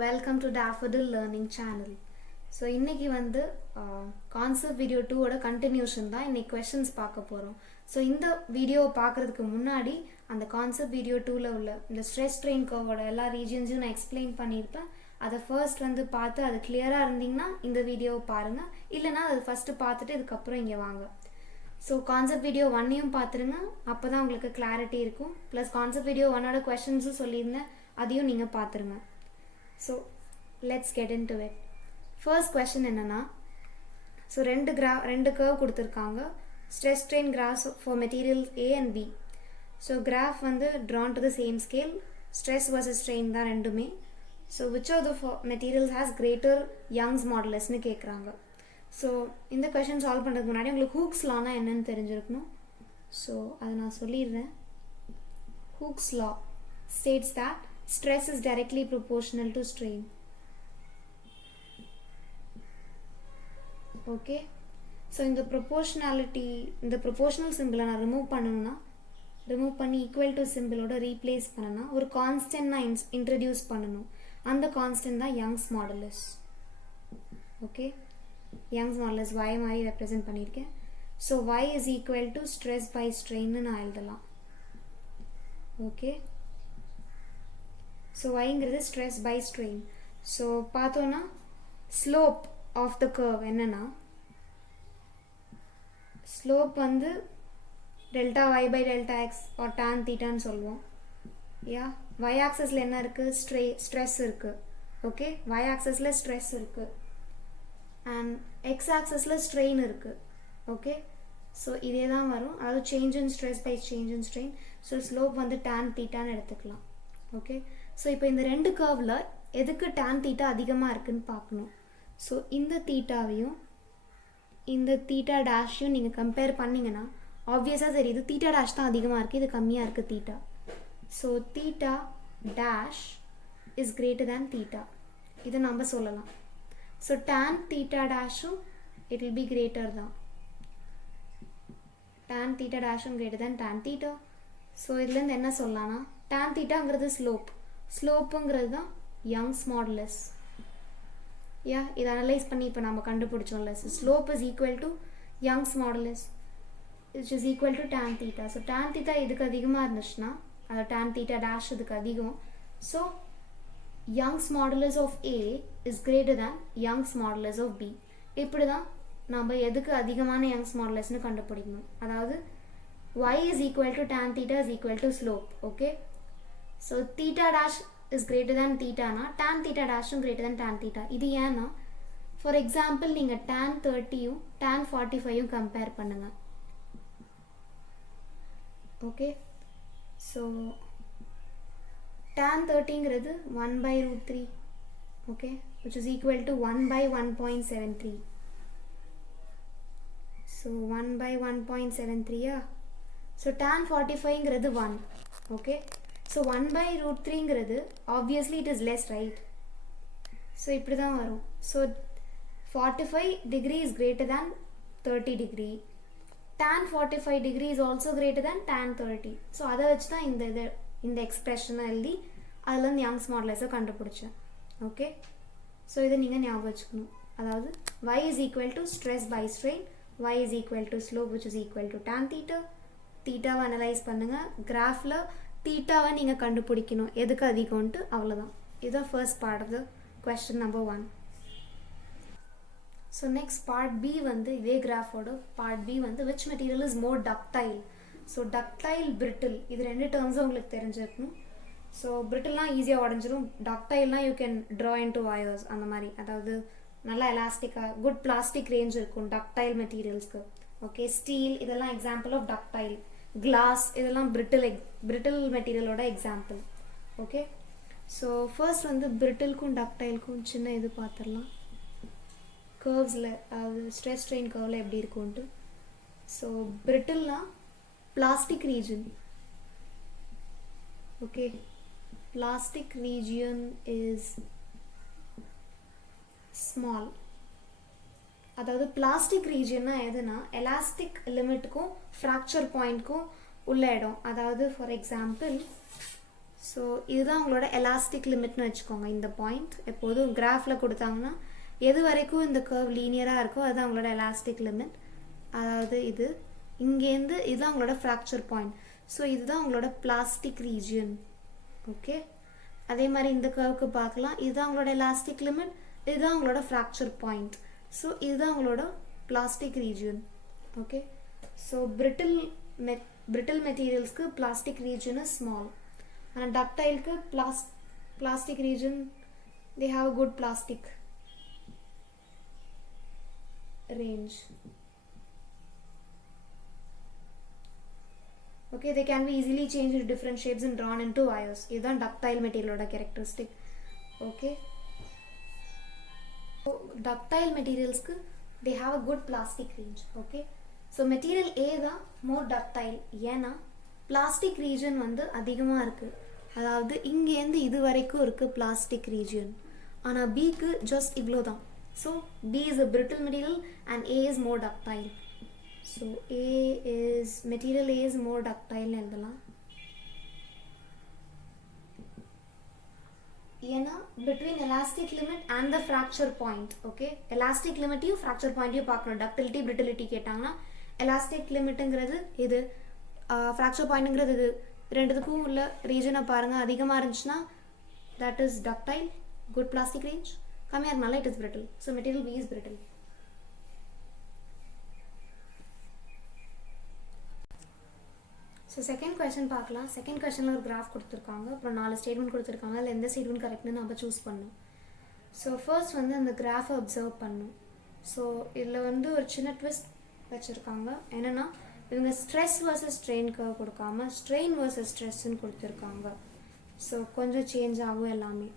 Welcome to Daffodil Learning Channel. So இன்னைக்கு வந்து concept video 2 ஓட கண்டினியூஷன் தான் இன்னைக்கு क्वेश्चंस பார்க்க போறோம். ஸோ இந்த வீடியோ பார்க்கறதுக்கு முன்னாடி அந்த கான்செப்ட் வீடியோ 2ல உள்ள இந்த ஸ்ட்ரெஸ் ஸ்ட்ரெயின் கர்வோட எல்லா ரீஜன்ஸையும் நான் எக்ஸ்பிளைன் பண்ணியிருப்பேன். அதை ஃபர்ஸ்ட் வந்து பார்த்து அது கிளியராக இருந்தீங்கன்னா இந்த வீடியோவை பாருங்கள், இல்லைனா அது ஃபஸ்ட்டு பார்த்துட்டு இதுக்கப்புறம் இங்கே வாங்க. ஸோ கான்செப்ட் வீடியோ 1ஐயும் பார்த்துருங்க, அப்போ தான் உங்களுக்கு கிளாரிட்டி இருக்கும். ப்ளஸ் கான்செப்ட் வீடியோ 1ஓட கொஷின்ஸும் சொல்லியிருந்தேன், அதையும் நீங்கள் பார்த்துருங்க. So let's get into it இட். ஃபர்ஸ்ட் கொஸ்டின் என்னென்னா, ஸோ ரெண்டு கர்வ் கொடுத்துருக்காங்க, stress strain graphs for material A and B. So graph வந்து drawn to the same scale, stress versus strain தான் ரெண்டுமே. So which of the materials has greater Young's மாடுலஸ்னு கேட்குறாங்க. So இந்த question solve பண்ணுறதுக்கு முன்னாடி உங்களுக்கு ஹூக்ஸ் லானா என்னன்னு தெரிஞ்சிருக்கணும். ஸோ அதை நான் சொல்லிடுறேன். Hooks law states that stress is directly proportional to strain. Okay, so இந்த proportionality, இந்த proportional symbol நான் ரிமூவ் பண்ணி ஈக்குவல் டு சிம்பிளோட ரீப்ளேஸ் பண்ணனா ஒரு கான்ஸ்டன்ட் நான் இன்ட்ரடியூஸ் பண்ணணும். அந்த கான்ஸ்டன்ட் தான் Young's modulus. Okay, Young's modulus y மாதிரி ரெப்ரசென்ட் பண்ணியிருக்கேன். So y is equal to stress by strain நான் எழுதலாம். ஓகே, ஸோ yங்கிறது ஸ்ட்ரெஸ் பை ஸ்ட்ரெயின். ஸோ பார்த்தோன்னா ஸ்லோப் ஆஃப் த கர்வ் என்னன்னா, ஸ்லோப் வந்து delta y by delta x or tan தீட்டான்னு சொல்லுவோம். யா, y ஆக்சஸில் என்ன இருக்குது, ஸ்ட்ரெஸ் இருக்குது. ஓகே, y ஆக்சஸில் ஸ்ட்ரெஸ் இருக்குது அண்ட் எக்ஸ் ஆக்சஸில் ஸ்ட்ரெயின் இருக்குது. ஓகே, ஸோ இதே தான் வரும், அதாவது change in stress by change in strain. So slope வந்து tan தீட்டான்னு எடுத்துக்கலாம். ஓகே, ஸோ இப்போ இந்த ரெண்டு கர்வில் எதுக்கு tan தீட்டா அதிகமாக இருக்குன்னு பார்க்கணும். ஸோ இந்த தீட்டாவையும் இந்த தீட்டா டேஷையும் நீங்கள் கம்பேர் பண்ணிங்கன்னா ஆப்வியஸாக தெரியுது தீட்டா டேஷ் தான் அதிகமாக இருக்குது, இது கம்மியாக இருக்குது theta. So theta dash is greater than theta, இதை நம்ம சொல்லலாம். ஸோ tan தீட்டா டேஷும் இட் வில் பி கிரேட்டர் தான், tan தீட்டா டேஷும் greater than tan theta. So இதுலேருந்து என்ன சொல்லலாம்னா, tan தீட்டாங்கிறது ஸ்லோப்புங்கிறது தான் யங்ஸ் மாடுலஸ். யா, இதை அனலைஸ் பண்ணி இப்போ நம்ம கண்டுபிடிச்சோம்ல. So slope is equal to Young's modulus which is equal to tan theta. So tan theta இதுக்கு அதிகமாக இருந்துச்சுன்னா, அது tan theta dash இதுக்கு அதிகம். So Young's modulus of A is greater than Young's modulus of B. இப்படி தான் நம்ம எதுக்கு அதிகமான யங்ஸ் மாடுலஸ்னு கண்டுபிடிக்கணும். அதாவது y is equal to tan theta is equal to slope. Okay, so theta dash is greater than theta னா tan theta dashும் greater than tan theta. இது ஏன்னா, ஃபார் எக்ஸாம்பிள் நீங்கள் tan 30யும் tan 45யும் கம்பேர் பண்ணுங்க. ஓகே, ஸோ tan 30ங்கிறது 1/√3. Okay, which is equal to 1/1.73. ஸோ 1/1.73. ஸோ tan 45ங்கிறது 1. ஓகே, ஸோ 1/√3ங்கிறது obviously it is less, right? So இப்படி தான் வரும். So 45 degree is greater than 30 degree. tan 45 degree is also greater than tan 30. So அதை வச்சு தான் இந்த எக்ஸ்பிரஷனை எழுதி அதுலேருந்து யங்ஸ் மாடுலஸை கண்டுபிடிச்சேன். ஓகே, ஸோ இதை நீங்கள் ஞாபகம் வச்சுக்கணும். அதாவது y is equal to stress by strain, y is equal to slope which is equal to tan theta. தீட்டாவை அனலைஸ் பண்ணுங்கள், கிராஃபில் தீட்டாவை நீங்கள் கண்டுபிடிக்கணும் எதுக்கு அதிகம்ன்ட்டு, அவ்வளோதான். இதுதான் first part of the question number 1. So next part B வந்து இதே கிராஃபோட பார்ட் பி வந்து which material is more ductile. So ductile, brittle, இது ரெண்டு டேர்ம்ஸும் உங்களுக்கு தெரிஞ்சிருக்கணும். ஸோ பிரிட்டில்னால் ஈஸியாக உடஞ்சிரும், டக்டைல்னால் you can draw into wires அந்த மாதிரி. அதாவது நல்லா எலாஸ்டிக்காக குட் பிளாஸ்டிக் ரேஞ்ச் இருக்கும் டக்டைல் மெட்டீரியல்ஸ்க்கு. ஓகே, ஸ்டீல் இதெல்லாம் எக்ஸாம்பிள் ஆஃப் டக்டைல். கிளாஸ் இதெல்லாம் பிரிட்டில் மெட்டீரியலோட எக்ஸாம்பிள். ஓகே, ஸோ ஃபர்ஸ்ட் வந்து பிரிட்டில்க்கும் டக்டைலுக்கும் சின்ன இது பார்த்துடலாம். கர்வ்ஸில் அது ஸ்ட்ரெஸ் ஸ்ட்ரெயின் கர்வில் எப்படி இருக்கும்ன்ட்டு. ஸோ பிரிட்டில்னா plastic region. Okay, plastic region is small. அதாவது பிளாஸ்டிக் ரீஜியன்னா எதுனா எலாஸ்டிக் லிமிட்டுக்கும் ஃப்ராக்சர் பாயிண்ட்க்கும் உள்ள இடம். அதாவது ஃபார் எக்ஸாம்பிள் ஸோ இதுதான் உங்களோட எலாஸ்டிக் லிமிட்னு வச்சுக்கோங்க. இந்த பாயிண்ட் எப்போதும் கிராஃபில் கொடுத்தாங்கன்னா எது வரைக்கும் இந்த கர்வ் லீனியராக இருக்கோ அதுதான் உங்களோட எலாஸ்டிக் லிமிட். அதாவது இது இங்கேருந்து இதுதான் உங்களோட ஃப்ராக்சர் பாயிண்ட். ஸோ இதுதான் உங்களோட பிளாஸ்டிக் ரீஜியன். ஓகே, அதே மாதிரி இந்த கர்வுக்கு பார்க்கலாம். இதுதான் உங்களோட எலாஸ்டிக் லிமிட், இதுதான் உங்களோட ஃப்ராக்சர் பாயிண்ட். ஸோ இதுதான் உங்களோட plastic region. Okay, so brittle மெட்டீரியல்ஸ்க்கு பிளாஸ்டிக் ரீஜியன் இஸ் ஸ்மால். ஆனால் டக்டைலுக்கு plastic region they have a good plastic range. Okay, they can be easily changed into different shapes and drawn into wires. இதுதான் ductile material ஓட characteristic. Okay, so ductile materialsக்கு they have a good plastic range. Okay, so material A தான் more ductile. ஏன்னா plastic region வந்து அதிகமாக இருக்குது. அதாவது இங்கேருந்து இது வரைக்கும் இருக்குது பிளாஸ்டிக் ரீஜியன். ஆனால் பிக்கு ஜஸ்ட் இவ்வளோ தான். So B is a brittle material and A is more ductile. So material A is more ductile எழுதலாம். ஏன்னா between elastic limit and the fracture point. Okay, elastic லிமிட்டையும் ஃப்ராக்சர் பாயிண்ட்டையும் பார்க்கணும். டக்டிலிட்டி பிரிட்டிலிட்டி கேட்டாங்கன்னா எலாஸ்டிக் லிமிட்டுங்கிறது இது, ஃப்ராக்சர் பாயிண்ட்டுங்கிறது இது. ரெண்டுத்துக்கும் உள்ள ரீஜனை பாருங்கள். அதிகமாக இருந்துச்சுன்னா that is ductile, good plastic range. கம்மியாக இருந்தாலும் it is brittle. So material B is brittle. So second question பார்க்கலாம். செகண்ட் கொஸ்டினில் ஒரு கிராஃப் கொடுத்துருக்காங்க, அப்புறம் 4 ஸ்டேட்மெண்ட் கொடுத்துருக்காங்க. அதில் எந்த ஸ்டேட்மெண்ட் கரெக்ட்னு நம்ம சூஸ் பண்ணணும். ஸோ ஃபர்ஸ்ட் வந்து அந்த கிராஃபை அப்சர்வ் பண்ணணும். ஸோ இதில் வந்து ஒரு சின்ன ட்விஸ்ட் வச்சுருக்காங்க. என்னென்னா இவங்க ஸ்ட்ரெஸ் வர்சஸ் ஸ்ட்ரெயின் கர்வ் கொடுக்காம ஸ்ட்ரெயின் வர்சஸ் ஸ்ட்ரெஸ்ன்னு கொடுத்துருக்காங்க. ஸோ கொஞ்சம் சேஞ்ச் ஆகும் எல்லாமே.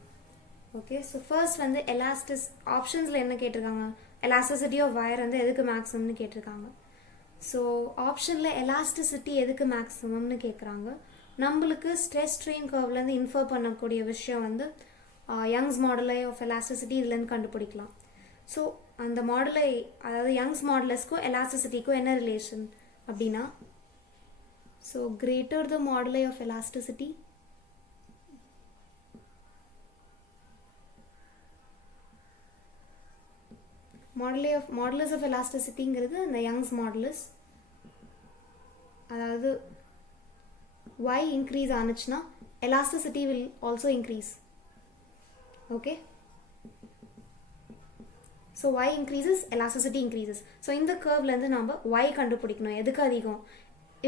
ஓகே, ஸோ ஃபர்ஸ்ட் வந்து ஆப்ஷன்ஸில் என்ன கேட்டிருக்காங்க, எலாஸ்டிசிட்டி ஆஃப் வயர் வந்து எதுக்கு மேக்ஸிமம்னு கேட்டிருக்காங்க. ஸோ ஆப்ஷனில் எலாஸ்டிசிட்டி எதுக்கு மேக்ஸிமம்னு கேட்குறாங்க. நம்மளுக்கு ஸ்ட்ரெஸ் ஸ்ட்ரெயின் கர்வ்லேருந்து இன்ஃபர் பண்ணக்கூடிய விஷயம் வந்து யங்ஸ் மாடலை ஆஃப் எலாஸ்டிசிட்டி இதுலேருந்து கண்டுபிடிக்கலாம். ஸோ அந்த மாடலை, அதாவது யங்ஸ் மாடலஸ்க்கும் எலாஸ்டிசிட்டிக்கும் என்ன ரிலேஷன் அப்படின்னா, ஸோ கிரேட்டர் த மாடுலை ஆஃப் எலாஸ்டிசிட்டி மாடுலஸ் ஆஃப் எலாஸ்டிசிட்டிங்கிறது அந்த யங்ஸ் மாடுலஸ். அதாவது y இன்க்ரீஸ் ஆனிச்சுன்னா elasticity will also increase. Okay, so y increases, elasticity increases. ஸோ இந்த கர்வ்லேருந்து நம்ம y கண்டுபிடிக்கணும், எதுக்கு அதிகம்.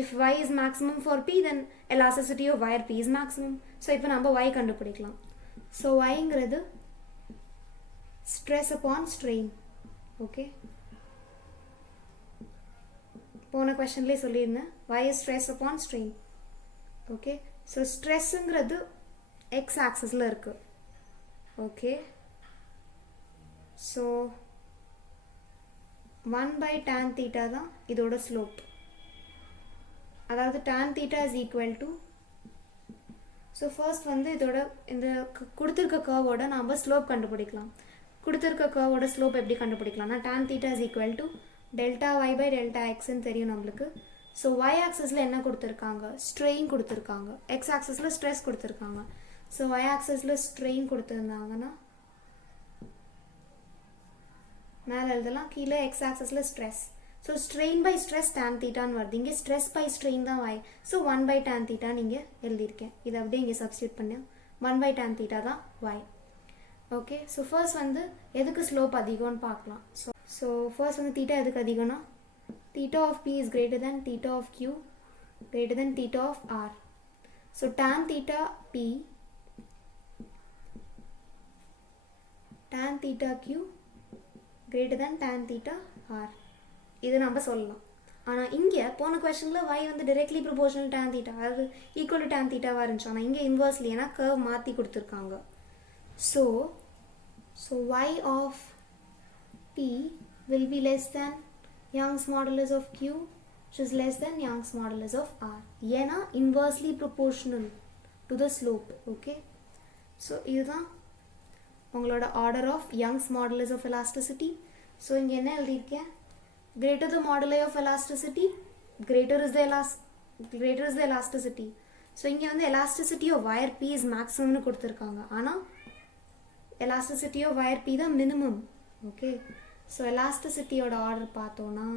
If y is maximum for p, then elasticity of wire p is maximum. So இப்போ நம்ம y கண்டுபிடிக்கலாம். ஸோ yங்கிறது stress upon strain. ஓகே, போன கொஸ்டின்லேயே சொல்லியிருந்தேன் y is stress upon strain. Okay, so ஸ்ட்ரெஸ்ஸுங்கிறது x ஆக்சஸில் இருக்குது. ஓகே, ஸோ 1/tan theta தான் இதோட ஸ்லோப். அதாவது tan theta is equal to, so first வந்து இதோட இந்த கொடுத்துருக்க கர்வோட நாம் ஸ்லோப் கண்டுபிடிக்கலாம். கொடுத்துருக்க கர்வோட ஸ்லோப் எப்படி கண்டுபிடிக்கலாம்னா tan theta is equal to delta y by delta xன்னு தெரியும் நம்மளுக்கு. ஸோ y ஆக்சஸில் என்ன கொடுத்துருக்காங்க, ஸ்ட்ரெயின் கொடுத்துருக்காங்க. x ஆக்சஸில் ஸ்ட்ரெஸ் கொடுத்துருக்காங்க. ஸோ y ஆக்சஸில் ஸ்ட்ரெயின் கொடுத்துருந்தாங்கன்னா மேலே எழுதலாம், கீழே x ஆக்சஸில் stress. So strain by stress tan தீட்டான்னு வருது. இங்கே ஸ்ட்ரெஸ் பை ஸ்ட்ரெயின் தான் y. ஸோ 1/tan தீட்டான்னு இங்கே எழுதியிருக்கேன். இதை அப்படியே இங்கே சப்ஸ்டியூட் பண்ணேன். 1/tan தீட்டா தான் y. ஓகே, ஸோ ஃபர்ஸ்ட் வந்து எதுக்கு ஸ்லோப் அதிகம்னு பார்க்கலாம். ஸோ ஃபர்ஸ்ட் வந்து தீட்டா எதுக்கு அதிகம்னா, theta of p is greater than theta of q greater than theta of r. So tan theta p, tan theta q greater than tan theta r. இது நம்ம சொல்லலாம். ஆனால் இங்கே போன கொஸ்டினில் y வந்து directly proportional tan theta, அதாவது equal to tan thetaவாக இருந்துச்சு. ஆனால் இங்கே இன்வர்ஸ்லி, ஏன்னா கர்வ் மாற்றி கொடுத்துருக்காங்க. So y of p will be less than Young's modulus of q, which is less than Young's modulus of r. ஏன்னா inversely proportional to the slope. Okay, so இதுதான் உங்களோட order of Young's modulus of elasticity. So இங்கே என்ன எழுதியிருக்கேன், greater the moduli of elasticity, greater is the elasticity. So இங்கே வந்து elasticity of wire B is மேக்ஸிமம்னு கொடுத்துருக்காங்க, ஆனால் எலாஸ்டிசிட்டி ஆஃப் வயர் பி தான் மினிமம். ஓகே, ஸோ எலாஸ்டிசிட்டியோட ஆர்டர் பார்த்தோன்னா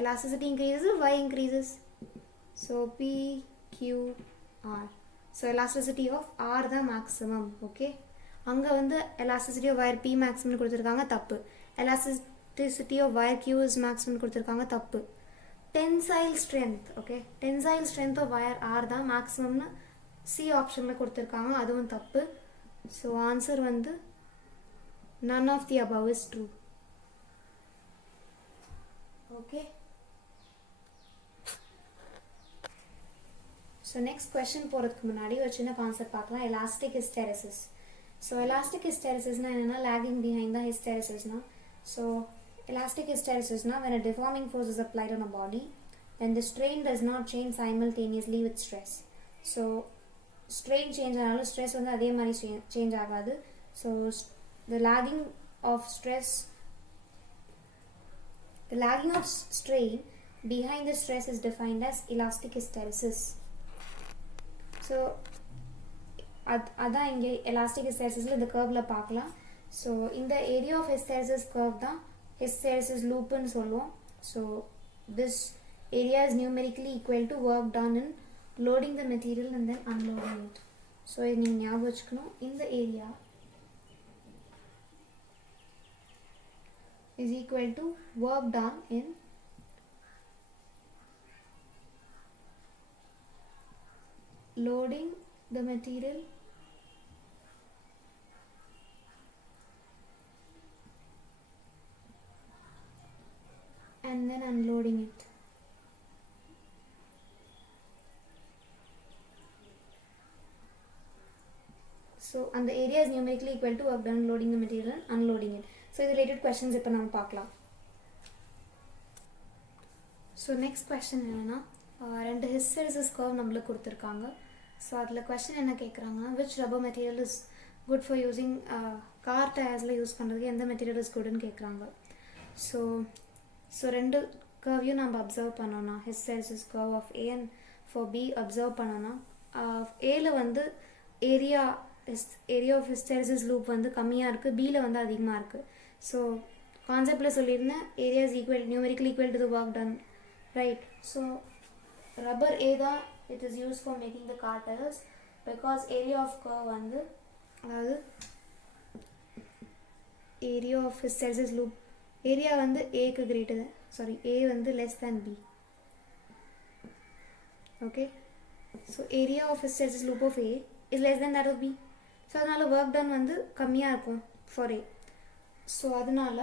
elasticity increases, y increases. So P, Q, R. So elasticity of R the maximum. Okay. அங்கே வந்து elasticity of wire P maximum கொடுத்துருக்காங்க, தப்பு. Elasticity of wire Q is maximum கொடுத்துருக்காங்க, தப்பு. Tensile strength. Okay. Tensile strength of wire R தான் maximumனு C ஆப்ஷனில் கொடுத்துருக்காங்க, அதுவும் தப்பு. ஸோ ஆன்சர் வந்து none of the above is true. Okay. So next question போகிறதுக்கு முன்னாடி ஒரு சின்ன கான்செப்ட் பார்க்கலாம், எலாஸ்டிக் ஹிஸ்டெரிசிஸ். ஸோ எலாஸ்டிக் ஹிஸ்டெரிசிஸ்னால் என்னென்னா லேகிங் பிஹைண்ட் தான் ஹிஸ்டெரிசிஸ்னா. ஸோ எலாஸ்டிக் ஹிஸ்டெரிசிஸ்னால் when a deforming force is applied on a body then the strain does not change simultaneously with stress. So strain change ஆனாலும் ஸ்ட்ரெஸ் வந்து அதே மாதிரி சேஞ்ச் ஆகாது. So the lagging of strain behind the stress is defined as elastic hysteresis. So அதான் இங்கே elastic ஹிஸ்டெரிசிஸில் இந்த கர்வில் பார்க்கலாம். ஸோ இந்த ஏரியா ஆஃப் ஹிஸ்டெரிசிஸ் கர்வ் தான் ஹிஸ்டெரிசிஸ் லூப்புன்னு சொல்லுவோம். So this area is numerically equal to work done in loading the material and then unloading it. So இது நீங்கள் ஞாபகம் வச்சுக்கணும், இந்த area is equal to work done in loading the material and then unloading it. So and the area is numerically equal to work done loading the material and unloading it. So இது related questions இப்போ நம்ம பார்க்கலாம். So next question என்னென்னா, ரெண்டு hysteresis curve நம்மளுக்கு கொடுத்துருக்காங்க. So அதில் question என்ன கேட்குறாங்கன்னா, which rubber material is good for using car டயர்ஸில் யூஸ் பண்ணுறதுக்கு எந்த மெட்டீரியல் இஸ் குட்னு கேட்குறாங்க. ஸோ ரெண்டு கர்வையும் நம்ம அப்சர்வ் பண்ணோன்னா, hysteresis curve of A and for B observe பண்ணோன்னா, ஏல வந்து ஏரியா ஆஃப் ஹிஸ்டெரிசிஸ் லூப் வந்து கம்மியாக இருக்குது, பியில் வந்து அதிகமாக இருக்குது. ஸோ கான்செப்டில் சொல்லியிருந்தேன், area is equal numerically equal to the work done, right? So rubber A தான் it is use for making the car tyres, because area of curve வந்து, அதாவது area of hysteresis loop area வந்து ஏக்கு greater தான், sorry A வந்து less than B. Okay, so area of hysteresis loop of A is less than that of B. So அதனால் work done வந்து கம்மியாக இருக்கும் ஃபார் ஏ. ஸோ அதனால்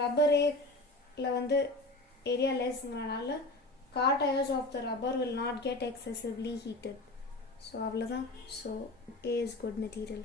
rubber ஏல வந்து ஏரியா லெஸ்ங்கிறனால car tyres of the rubber will not get excessively heated. So அவ்வளோதான். So A is good material.